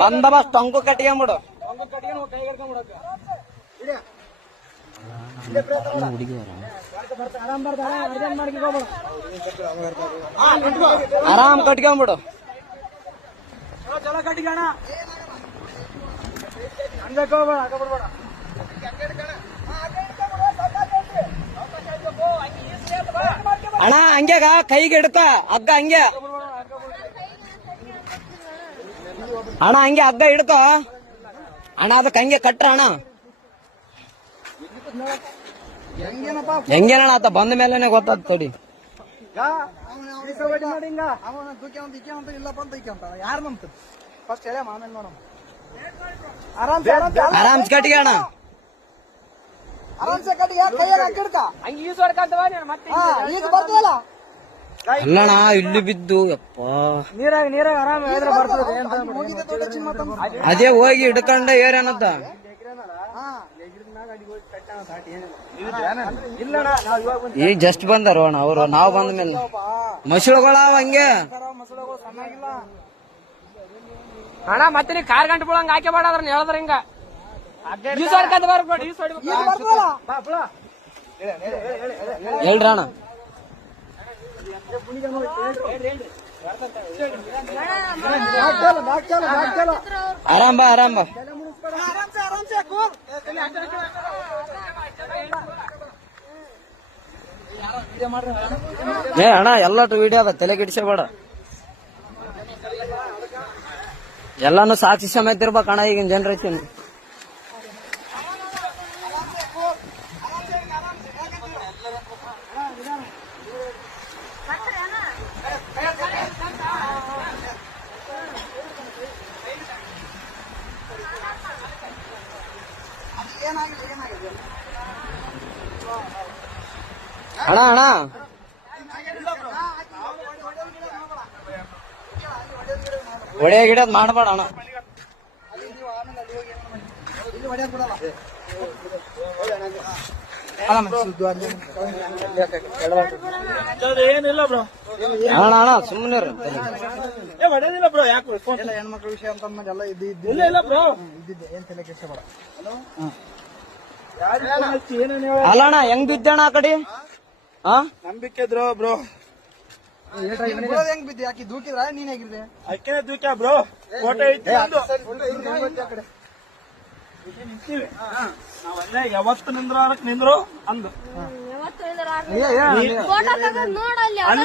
ಬಂದೋಬಸ್ತ್ ಟೊಂಕು ಕಟ್ಕೊಂಬಿಡು. ಆರಾಮ್ ಕಟ್ಕೊಂಬಿಡು. ಅಣ್ಣ ಹಂಗ್ಯಾಗ ಕೈಗೆ ಇಡ್ತಾ ಹಗ್ಗ ಹಂಗೆ ಅಣ್ಣ ಹಂಗೆ ಹಗ್ಗ ಇಡ್ತ ಅಣ್ಣ ಅದಕ್ಕೆ ಹಂಗೆ ಕಟ್ರ ಅಣ್ಣ. ಹೆಂಗೇನಣ್ಣ ಆತ ಬಂದ ಮೇಲೆನೆ ಗೊತ್ತಾದ್ ತಡಿ. ಆರಾಮ್ ಕಟ್ಟಿಗೆ ಅಣ್ಣ. ಅಲ್ಲಣ್ಣ ಇಲ್ಲಿ ಬಿದ್ದು ಯಪ್ಪ ನೀರಾಗ ಆರಾಮ ಅದೇ ಹೋಗಿ ಹಿಡ್ಕೊಂಡ ಏರೇನಂತ ಈಗ ಜಸ್ಟ್ ಬಂದಾರ ಅಣ್ಣ ಅವ್ರು. ನಾವ್ ಬಂದ ಮೇಲೆ ಮಸಳುಗಳಾವ ಹಂಗೆ ಅಣ್ಣ ಮತ್ತೆ ನೀ ಕಾರ್ ಗಂಟೆ ಬಿಡಂಗ ಹಾಕಿ ಬಾಡ್ರ ಹೇಳಿದ್ರ ಹಿಂಗ ಹೇಳ್ರಿ ಅಣ್ಣ. ಆರಾಮ್ ಬಾ ಆರಾಮ್ ಬಾ. ಏ ಅಣ್ಣ ಎಲ್ಲಟು ವಿಡಿಯೋ ಅದ, ತಲೆ ಕೆಡಿಸಬೇಡ. ಎಲ್ಲಾನು ಸಾಕ್ಷಿ ಸಮೇತ ಇರ್ಬೇಕಣ್ಣ ಈಗಿನ ಜನರೇಷನ್. ಅಣ್ಣ ಅಣ್ಣ ಒಡೆಯ ಗಿಡದ್ ಮಾಡಬೇಡ ಅಣ್ಣ. ಏನಿಲ್ಲ ಬ್ರೋ ಅಣ್ಣ ಅಣ್ಣ ಸುಮ್ಮನೆ ಹೊಡೆದಿಲ್ಲ ಬ್ರೋ. ಯಾಕೆ ಹೆಣ್ಮಕ್ಳ ವಿಷಯ ಅಂತಂದ್ಮೇಲೆ ಇಲ್ಲ ಬ್ರೋ ಇದ್ದಿದ್ದೆ ಏನ್ ತಲೆ ಕೆಡಿಸಬೇಡ. ಅಲ್ಲ ಅಣ್ಣ ಹೆಂಗ್ ಬಿದ್ದಣ್ಣ ಆ ಕಡೆ? ನಂಬಿಕೆ ಇದ್ರು ಬ್ರೋ. ಹೆಂಗ್ ಬಿದ್ದೆ? ಯಾಕೆ ದೂಕಿದ್ರ ನೀನ್ ಹೇಗಿದ್ದೆ? ಅಕ್ಕೇನೆ ದೂಕ್ಯ ಬ್ರೋ. ಫೋಟೋ ಐತಿ ಯಾವತ್ತು ನಿಂದ್ರು ಅಂದು ಅಲ್ಲ